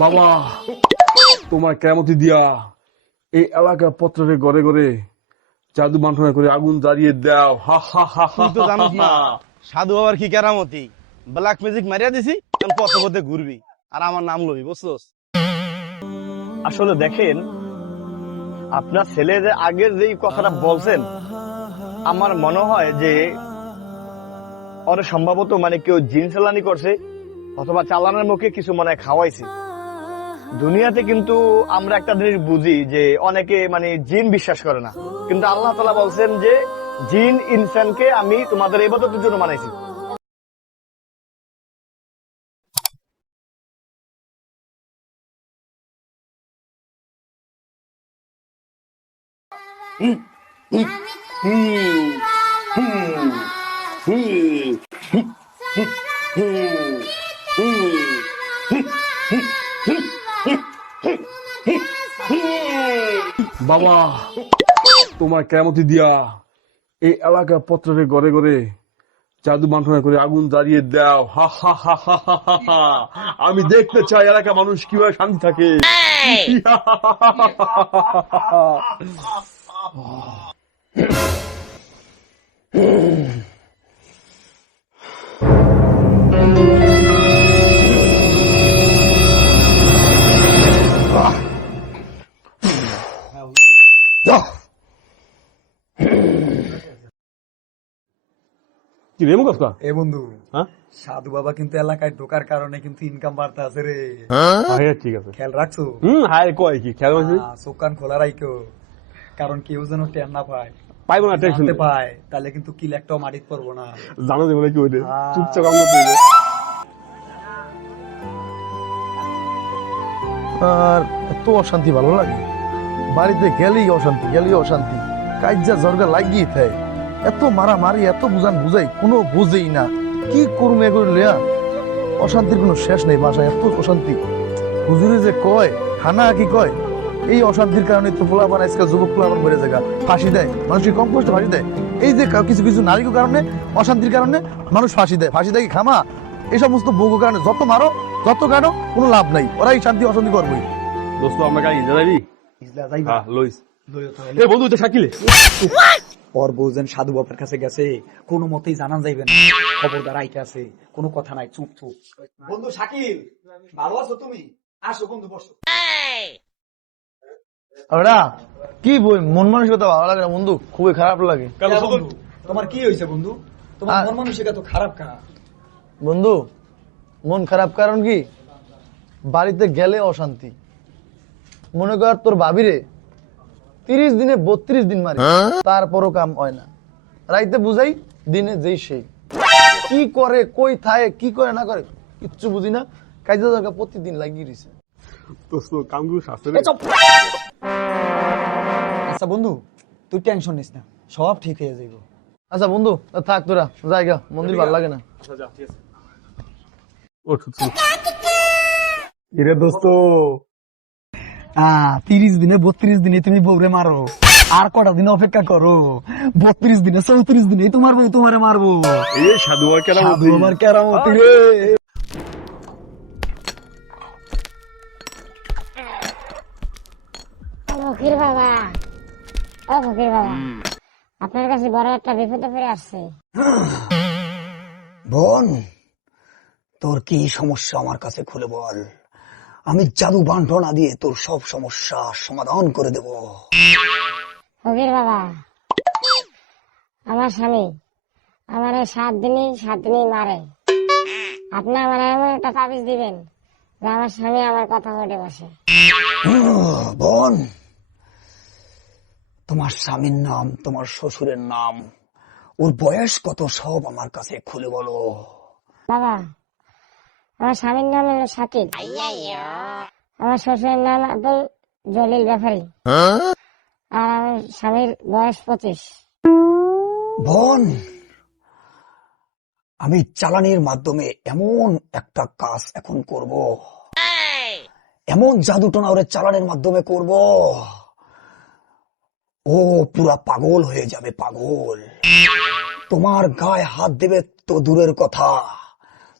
বাবা, তোমার কেমতি দিয়া এই এলাকা পত্রের ঘরে ঘরে জাদু মান্থনা করে আগুন জ্বালিয়ে দাও। হা হা হা হা। তুই তো জানিস না সাধু বাবার কি কেরামতি, ব্ল্যাক ম্যাজিক মারিয়া দিছি, পথে পথে ঘুরবি আর আমার নাম লবি, বুঝছস? আসলে দেখেন, আপনার ছেলে যে আগের যে কথাটা বলছেন, আমার মনে হয় যে ওরা সম্ভবত মানে কেউ জিন চালানি করছে অথবা চালানোর মুখে কিছু মানে খাওয়াইছে। দুনিয়াতে কিন্তু আমরা একটা জিনিস বুঝি যে অনেকে মানে জিন বিশ্বাস করে না, কিন্তু আল্লাহ তাআলা বলছেন যে জিন ইনসানকে আমি তোমাদের ইবাদতের জন্য বানাইছি। বাবা, তোমার কেমতি দিয়া এই এলাকা পত্রের ঘরে ঘরে জাদু মান্থনা করে আগুন জ্বালিয়ে দাও। হা হা হা হা হা হা হা। আমি দেখতে চাই এলাকা মানুষ কিভাবে শান্তি থাকে। কি রে মুখা? এ বন্ধু, হ্যাঁ, সাধু বাবা কিন্তু এলাকায় ঢোকার কারণে কিন্তু ইনকাম বাড়তে আছে রে। হ্যাঁ ঠিক আছে। খেয়াল রাখছো? হায় কয় কি খেয়াল আছে? চোখ কান খোলা রাখো, কারণ কেউ যেন টের না পায়। পাইবো না টেনশন জানতে পায় তাহলে কিন্তু কিল একটাও মাটিতে পড়বো না। জানো যে বলে কি হইতে হ্যাঁ। চুপচাপ আমরা পড়বো। আর এত অশান্তি ভালো লাগে, বাড়িতে গেলেই অশান্তি, গেলেই অশান্তি, কাজ্জা জর্গা লাগিয়ে থাকে। এত মারামারি, এত বুঝান বুঝাই, কোনো বুঝেই না। কি করুন এগুলো লেয়া, অশান্তির কোনো শেষ নেই বাসায়, এত অশান্তি। হুজুরে যে কয় খানা কি কয়, এই অশান্তির কারণে তো পোলাপান আজকাল যুবক পোলাপান বেড়ে জায়গা ফাঁসি দেয়, মানুষকে কম কষ্ট ফাঁসি দেয়। এই যে কিছু কিছু নারীর কারণে, অশান্তির কারণে মানুষ ফাঁসি দেয়। ফাঁসি দেয় কি খামা? এই সমস্ত বউর কারণে যত মারো যত কাটো কোনো লাভ নাই, ওরাই শান্তি অশান্তি করবোই। দোস্ত আমরা কাই ইজা যাবি? ইজলা যাইবা? হ্যাঁ লইস। লইও তাহলে। এ বন্ধু এটা শাকিলে ওর বউজন সাধু বাবার কাছে গেছে, কোনো মতেই জানান যাইবে না। খবরদার আইতে আছে, কোনো কথা নাই, চুপ চুপ। বন্ধু শাকিল, ভালো আছো তুমি? আসো বন্ধু, বসো। ওরা কি বই, মন মানসিকতা ভালো লাগে না বন্ধু, খুবই খারাপ লাগে। বন্ধু, তোমার কি হয়েছে বন্ধু? তোমার মন মানসিকতা তো খারাপ কা? বন্ধু মন খারাপ কারণ কি, বাড়িতে গেলে অশান্তি। মনে কর তোর ভাবিরে 30 দিনে 32 দিন মারি, তারপরও কাম হয় না। রাইতে বুঝাই, দিনে যেই সেই। কি করে, কই থায়, কি করে না করে কিচ্ছু বুঝি না। কাজে দরকার প্রতিদিন লাগিয়ে দিছে। দোস্ত কামগুলো শাস্ত্রে আচ্ছা বন্ধু, তুই টেনশন নিস না, সব ঠিক হয়ে যাইব। আচ্ছা বন্ধু থাক, তোরা জায়গা মন্দির ভালো লাগে না। এরে দোস্ত 30 দিনে 32 দিনে তুমি বউরে মারো, আর কটা দিন অপেক্ষা করো। 32 দিনে 34 দিনে তোমার বউ তোমারে মারবো। এই সাধু আর কেরামতি। সাধু আমার কেরামতি রে। ফকির বাবা, ও ফকির বাবা, আপনার কাছে বড় একটা বিপদে পড়ে আসছে। বোন, তোর কি সমস্যা আমার কাছে খুলে বল। আমি জাদু বান্টনা দিয়ে তোর সব সমস্যা সমাধান করে দেব। ফকির বাবা, আমার স্বামী আমার 7 দিনই মারে। আপনি আমার এমন একটা তাবিজ দিবেন যে আমার স্বামী আমার কথা বলে বসে। বোন, তোমার স্বামীর নাম, তোমার শ্বশুরের নাম, ওর বয়স কত, সব আমার কাছে খুলে বলো। বাবা, আমার স্বামীর নাম হলো শাকিল, আমার শ্বশুরের নাম আব্দুল জলিল ব্যাপারী, আর আমার স্বামীর বয়স 25। বোন, আমি চালানির মাধ্যমে এমন একটা কাজ এখন করব, এমন জাদুটনা ওরে চালানের মাধ্যমে করব, ও পুরা পাগল হয়ে যাবে, পাগল। তোমার গায়ে হাত দেবে তো দূরের কথা,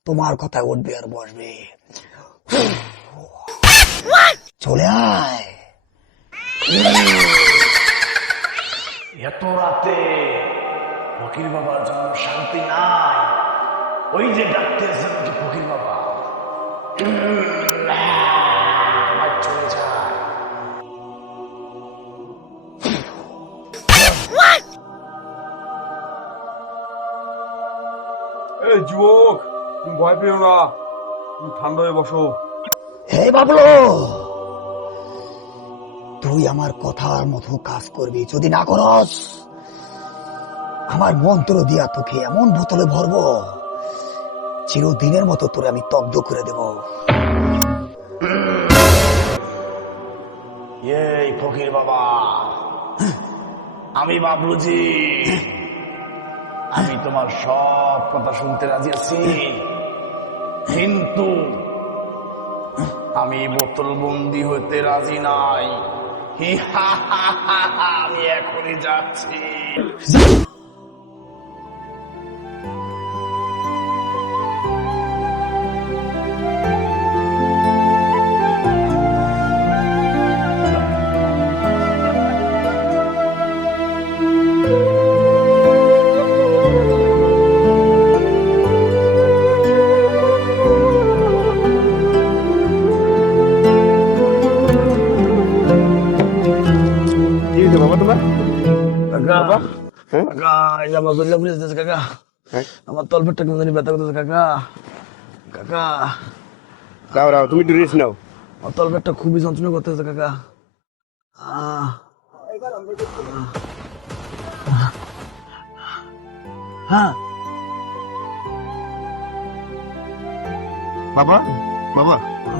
তোমার কথায় উঠবে আর বসবে। চলে আয়। এত রাতে ফকির বাবার জন্য শান্তি নাই। ওই যে ডাকতেছে নাকি ফকির বাবা, চলে যায়। এই যুবক, তুমি ভয় পেও না, তুমি ঠান্ডা হয়ে বসো। হে বাবলো, তুই আমার কথার মতো কাজ করবি। যদি না করস, আমার মন্ত্র দিয়া তোকে এমন বোতলে ভরবো, চিরদিনের মতো তোরে আমি তব্দ করে দেব। এই ফকির বাবা, আমি বাবলুজি, আমি তোমার সব কথা শুনতে রাজি আছি, কিন্তু আমি বোতল বন্দি হতে রাজি নাই। আমি এখনই যাচ্ছি। কি হয়েছে বাবা তোমার? কাকা, কাকা, এই যে আমার শরীরটা বুঝতেছে কাকা, আমার তলপেটটা কেমন জানি ব্যথা করতেছে কাকা। কাকা, রাও রাও, তুমি একটু রেস্ট নাও। আমার তলপেটটা খুবই যন্ত্রণা করতেছে কাকা। হ্যাঁ বাবা, বাবা,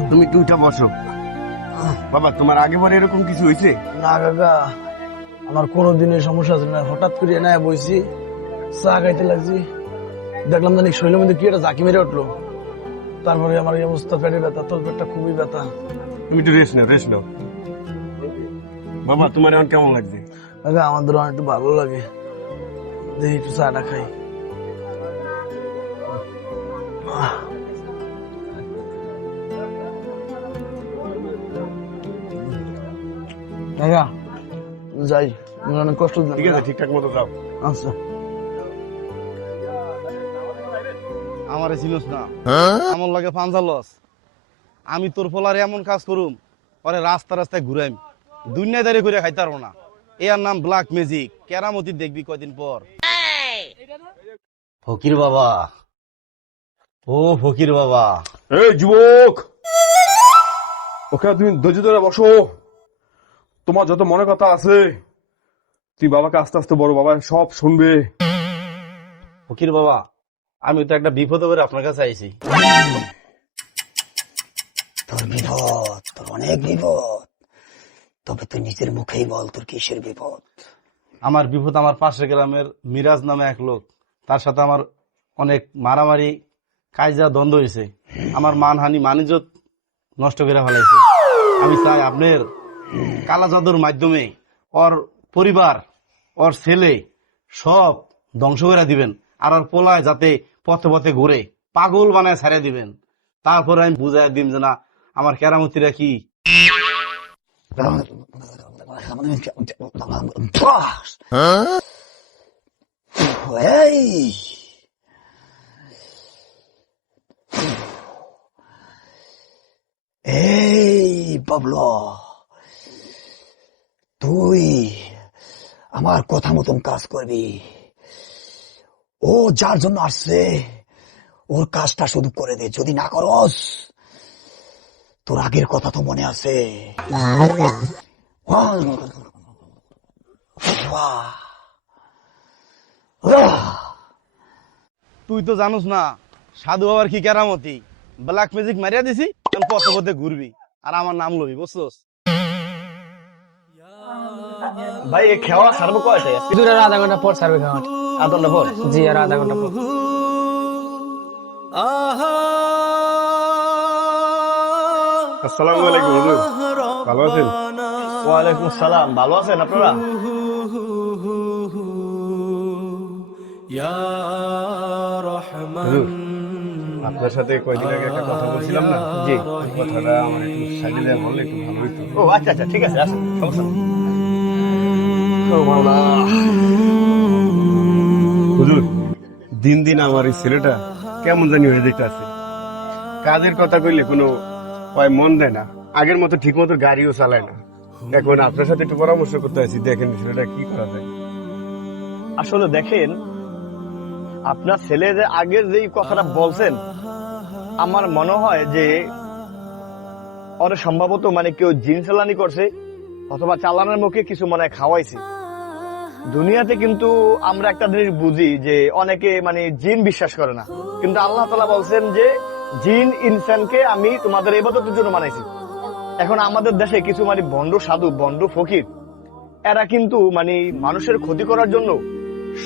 তুমি একটু উঠা বসো। বাবা, তোমার আগে পরে এরকম কিছু হয়েছে? না কাকা, আমার কোনোদিনের সমস্যা ছিল না, হঠাৎ করে না বইছি, চা খাইতে লাগছি, দেখলাম জানি শরীরের মধ্যে কি একটা ঝাঁকি মেরে উঠলো। তারপরে আমার এই অবস্থা, পেটে ব্যথা, তলপেটটা খুবই ব্যথা। তুমি একটু রেস্ট নাও, রেস্ট নাও। বাবা, তোমার এখন কেমন লাগছে? কাকা, আমাদের অনেক একটু ভালো লাগে, দেখি একটু চাটা খাই। কাকা, যাই, আমার অনেক কষ্ট দিলাম। ঠিক আছে, ঠিকঠাক মতো যাও। আচ্ছা। আমারে চিনস না, আমার লাগে পাঞ্জা লস। আমি তোর ফলারে এমন কাজ করুম, পরে রাস্তা রাস্তায় ঘুরাইম, দুনিয়াদারি করে খাইতে পারবো না। এর নাম ব্ল্যাক ম্যাজিক, কেরামতি দেখবি কয়দিন পর। ফকির বাবা, ও ফকির বাবা। এই যুবক, ওখানে তুমি ধৈর্য ধরে বসো। তোমার যত মনে কথা আছে, তুমি বাবাকে আস্তে আস্তে বড়, বাবা সব শুনবে। ফকির বাবা, আমি তো একটা বিপদে পড়ে আপনার কাছে আইছি। তোর বিপদ, তোর অনেক বিপদ, তবে তুই নিজের মুখেই বল তোর কিসের বিপদ। আমার বিপদ, আমার পাশের গ্রামের মিরাজ নামে এক লোক, তার সাথে আমার অনেক মারামারি, কায়জা দ্বন্দ্ব হয়েছে। আমার মানহানি, মানিজত নষ্ট করে ফেলাইছে। আমি চাই আপনার কালা জাদুর মাধ্যমে ওর পরিবার, ওর ছেলে সব ধ্বংস করে দিবেন, আর ওর পোলায় যাতে পথে পথে ঘুরে পাগল বানায় ছেড়ে দিবেন। তারপরে আমি বুঝাই দিম যে না, আমার কেরামতিরা কি। এই, এই বাবলো, তুই আমার কথা মতন কাজ করবি। ও যার জন্য আসছে, ওর কাজটা শুধু করে দে। যদি না করস, তোর আগের কথা তো মনে আছে। তুই তো জানোস না সাধু বাবার কি কেরামতি, ব্ল্যাক ম্যাজিক মারিয়া দিছি, পথে পথে ঘুরবি আর আমার নাম লবি, বুঝছোস? ভাই, এ খাওয়া সারবো কয়টা? দুটো আধা ঘন্টা পর সার্ভে খাওয়া। আধ ঘন্টা পর? জি, আর আধা ঘন্টা পর। আসসালামু আলাইকুম হুজুর, ভালো আছেন? ওয়ালাইকুম আসসালাম, ভালো আছেন আপনারা? হুজুর, আপনার সাথে কয়দিন আগে একটা কথা বলছিলাম না, জি। ওই কথাটা আমার একটু সাইডে দেওয়া বললে একটু ভালো হইতো। ও আচ্ছা আচ্ছা, ঠিক আছে, আসুন, সমস্যা নেই। হুজুর, দিন দিন আমার এই ছেলেটা কেমন জানি হয়ে যেতেছে। কাজের কথা কইলে কোনো মন দেয় না, আগের মতো ঠিক মতো গাড়িও চালায় না। এখন আপনার সাথে একটু পরামর্শ করতে আছি, দেখেন ছেলেটা কি করা যায়। আসলে দেখেন, আপনার ছেলে যে আগের যেই কথাটা বলছেন, আমার মনে হয় যে ওরা সম্ভবত মানে কেউ জিন চালানি করছে অথবা চালানোর মুখে কিছু মনে হয় খাওয়াইছে। দুনিয়াতে কিন্তু আমরা একটা জিনিস বুঝি যে অনেকে মানে জিন বিশ্বাস করে না, কিন্তু আল্লাহ তাআলা বলছেন যে জিন ইনসানকে আমি তোমাদের ইবাদতের জন্য বানাইছি। এখন আমাদের দেশে কিছু মানে ভণ্ড সাধু, ভণ্ড ফকির, এরা কিন্তু মানে মানুষের ক্ষতি করার জন্য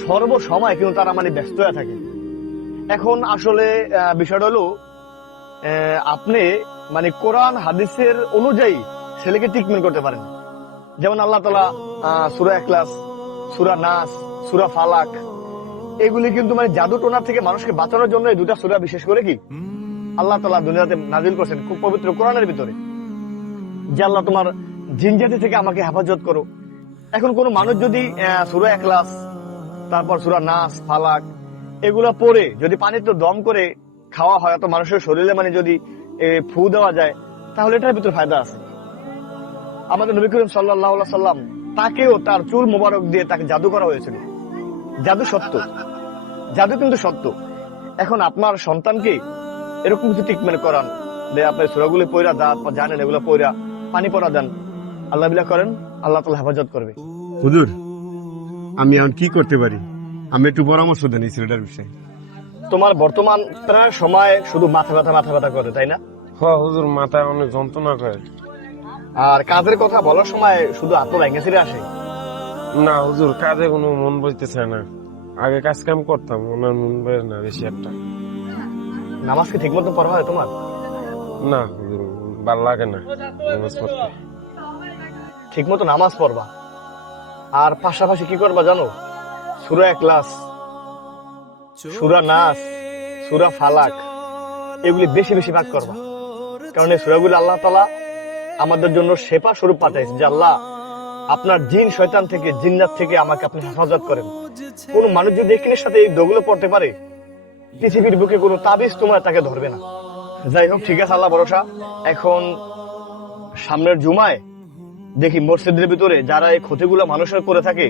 সর্বসময় কিন্তু তারা মানে ব্যস্ত হয়ে থাকে। এখন আসলে বিষয়টা হলো, আপনি মানে কোরআন হাদিসের অনুযায়ী ছেলেকে ট্রিটমেন্ট করতে পারেন। যেমন আল্লাহ তাআলা সূরা ইখলাস, সূরা নাস, সূরা ফালাক, এগুলি কিন্তু মানে জাদু টোনা থেকে মানুষকে বাঁচানোর জন্য এই দুটা সূরা বিশেষ করে কি আল্লাহ তাআলা দুনিয়াতে নাজিল করেছেন খুব পবিত্র কোরআনের ভিতরে, যে আল্লাহ তোমার জিনজাতি থেকে আমাকে হেফাজত করো। এখন কোন মানুষ যদি সূরা ইখলাস, তারপর সূরা নাস, ফালাক এগুলো পড়ে যদি পানিতে দম করে খাওয়া হয়, তো মানুষের শরীরে মানে যদি ফু দেওয়া যায়, তাহলে এটার ভিতরে ফায়দা আছে। আমাদের নবী করিম সাল্লাল্লাহু আলাইহি সাল্লাম, তাকেও তার চুল মোবারক দিয়ে তাকে জাদু করা হয়েছিল। জাদু সত্য, জাদু কিন্তু সত্য। এখন আপনার সন্তানকে এরকম কিছু ট্রিটমেন্ট করান, যে আপনি সূরাগুলো পয়রা দাঁত জানেন, এগুলো পয়রা পানি পড়া দেন, আল্লাহ বিল্লাহ করেন, আল্লাহ তাআলা হেফাজত করবে। হুজুর, আমি এখন কি করতে পারি? আমি একটু পরামর্শ দেন এই ছেলেটার বিষয়ে। তোমার বর্তমান প্রায় সময় শুধু মাথা ব্যথা করে, তাই না? হুজুর, মাথায় অনেক যন্ত্রণা করে। আর কাজের কথা বলার সময় শুধু আপনার ভেঙে আসে। না হুজুর, কাজে কোনো মন বলতেছে না। আগে কাজ কাম করতাম, ওনার মন বলে না বেশি একটা। নামাজ কি ঠিক মতো পড়া হয় তোমার? না হুজুর, ভাল লাগে না নামাজ পড়তে। ঠিক মতো নামাজ পড়বা, আর পাশাপাশি কি করবা জানো? সূরা ইখলাস, সূরা নাস, সূরা ফালাক এগুলি বেশি বেশি পাঠ করবা। কারণ এই সূরাগুলি আল্লাহ তাআলা আমাদের জন্য শেফা স্বরূপ পাঠাইছে, যে আল্লাহ আপনার জিন শয়তান থেকে, জিন্নাত থেকে আমাকে আপনি হেফাজত করেন। কোন মানুষ যদি এখানের সাথে এই দোগুলো পড়তে পারে, পৃথিবীর বুকে কোনো তাবিজ তোমার তাকে ধরবে না। যাই হোক, ঠিক আছে, আল্লাহ ভরসা। এখন সামনের জুমায় দেখি মসজিদের ভিতরে যারা এই ক্ষতিগুলো মানুষের করে থাকে,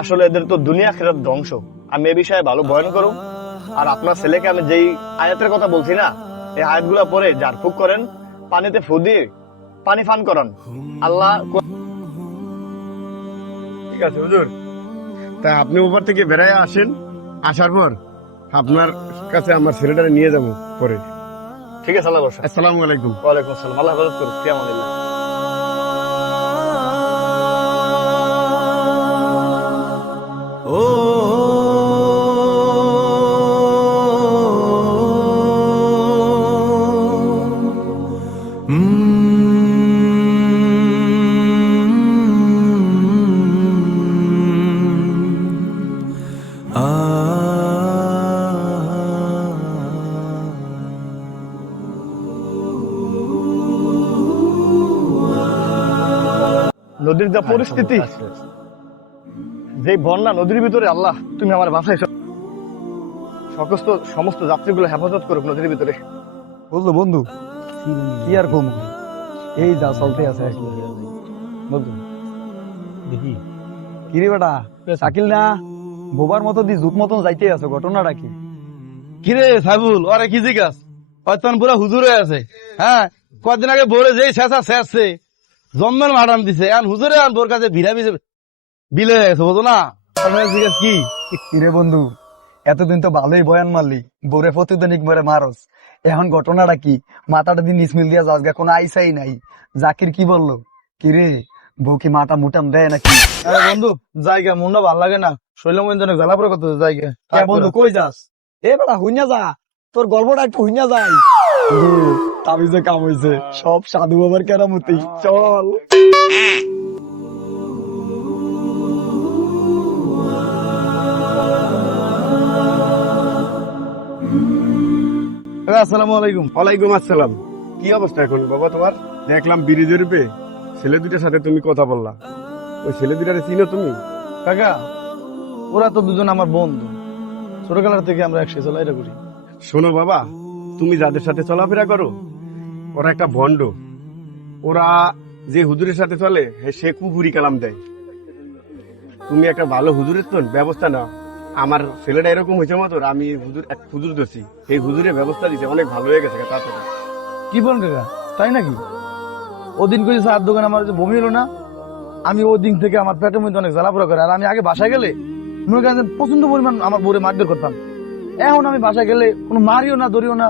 আসলে এদের তো দুনিয়া খেরাত ধ্বংস। আমি এ বিষয়ে ভালো বয়ান করো। আর আপনার ছেলেকে আমি যেই আয়াতের কথা বলছি না, এই আয়াতগুলো পরে ঝাড়ফুঁক করেন, পানিতে ফু দিয়ে পানি পান করান। আল্লাহ ঠিক আছে হুজুর, তা আপনি ওপর থেকে বেড়ায় আসেন, আসার পর আপনার কাছে আমার ছেলেটারে নিয়ে যাবো পরে। ঠিক আছে, আল্লাহ ভরসা। আসসালামু আলাইকুম। ওয়ালাইকুম আসসালাম, আল্লাহ হেফাজত করুন। ফিয়ামানিল্লাহ। নদীর যা পরিস্থিতি, যে বন্যা নদীর ভিতরে, আল্লাহ তুমি আমার বাসায় সমস্ত যাত্রীগুলো হেফাজত করুক নদীর ভিতরে। বুঝলো বন্ধু, কি আর কম, এই যা চলতে আছে বন্ধু। দেখি কিরে বেটা, শাকিল না বোবার মতো দি জুত মতন যাইতে আছে, ঘটনাটা কি? কিরে সাইবুল, ওরে কি জিজ্ঞাস? হয়তো পুরো হুজুর হয়ে আছে। হ্যাঁ, কয়েকদিন আগে বোরে যেই শেষা শেষছে জন্মের মাডাম দিছে, আর হুজুরে আর বোর কাছে ভিড়া বিলে হয়ে গেছে, বুঝো না? জিজ্ঞাস কি? কিরে বন্ধু, এতদিন তো ভালোই বয়ান মারলি, বোরে প্রতিদিন একবারে মারস, এখন ঘটনাটা কি? মাথাটা দিন ইসমিল দিয়া যাস গা, কোনো আইসাই নাই। জাকির কি বললো? কিরে বউ কি মাটা মুটাম দেয় নাকি? আরে বন্ধু, জায়গা মনটা ভাল লাগে না, শৈল মন জ্বালা পরে কত জায়গা। বন্ধু কই যাস? এ বেটা হুইনা যা, তোর গল্পটা একটু হুইনা যাই। তাবিজে কাম হইছে, সব সাধু বাবার কেরামতি। চল। আসসালামু আলাইকুম। ওয়ালাইকুম আসসালাম। কি অবস্থা এখন বাবা তোমার? দেখলাম ব্রিজের উপরে ছেলে দুটার সাথে তুমি কথা বললা, ওই ছেলে দুটারে চিনো তুমি? কাকা, ওরা তো দুজন আমার বন্ধু, ছোটবেলার থেকে আমরা একসাথে চলাইরা করি। শোনো বাবা, তুমি যাদের সাথে চলাফেরা করো ওরা একটা ভণ্ড। ওরা যে হুজুরের সাথে চলে সে কুফুরি কালাম দেয়। তুমি একটা ভালো হুজুরের তো ব্যবস্থা নাও। আমার ছেলেটা এরকম হয়েছে মতো, আমি এক হুজুর ধরছি, এই হুজুরের ব্যবস্থা দিছে, অনেক ভালো হয়ে গেছে তাড়াতাড়ি। কি বলেন কাকা, তাই নাকি? ওদিন করে চার দোকান আমার যে বমি হলো না, আমি ওই দিন থেকে আমার পেটের মধ্যে অনেক জ্বালাপোড়া করে। আর আমি আগে বাসায় গেলে মনে করেন প্রচন্ড পরিমাণ আমার বউরে মারধর করতাম। এখন আমি বাসায় গেলে কোনো মারিও না, ধরিও না।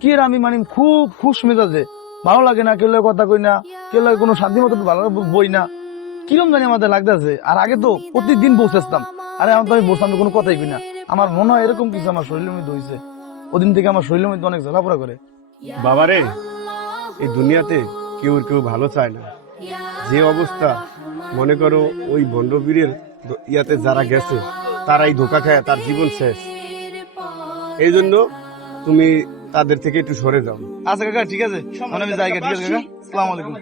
কি এর আমি মানে খুব খুশ মেজাজে, ভালো লাগে না, কেউ কথা কই না, কেউ কোনো শান্তি মতো ভালো বই না, কিরম জানি আমাদের লাগতেছে। আর আগে তো প্রতিদিন বসেছিলাম, আর এখন তো আমি বসতাম কোনো কথাই কই না। আমার মনে হয় এরকম কিছু আমার শরীরের মধ্যে হয়েছে। ওদিন থেকে আমার শরীরের মধ্যে অনেক জ্বালাপোড়া করে। বাবারে, এই দুনিয়াতে কেউ কেউ ভালো চায় না। যে অবস্থা মনে করো ওই ভণ্ডবীরের ইয়াতে যারা গেছে তারাই ধোকা খায়, তার জীবন শেষ। এই জন্য তুমি তাদের থেকে একটু সরে যাও। আচ্ছা কাকা, ঠিক আছে, আমি জায়গা, ঠিক আছে কাকা, আসসালামু আলাইকুম।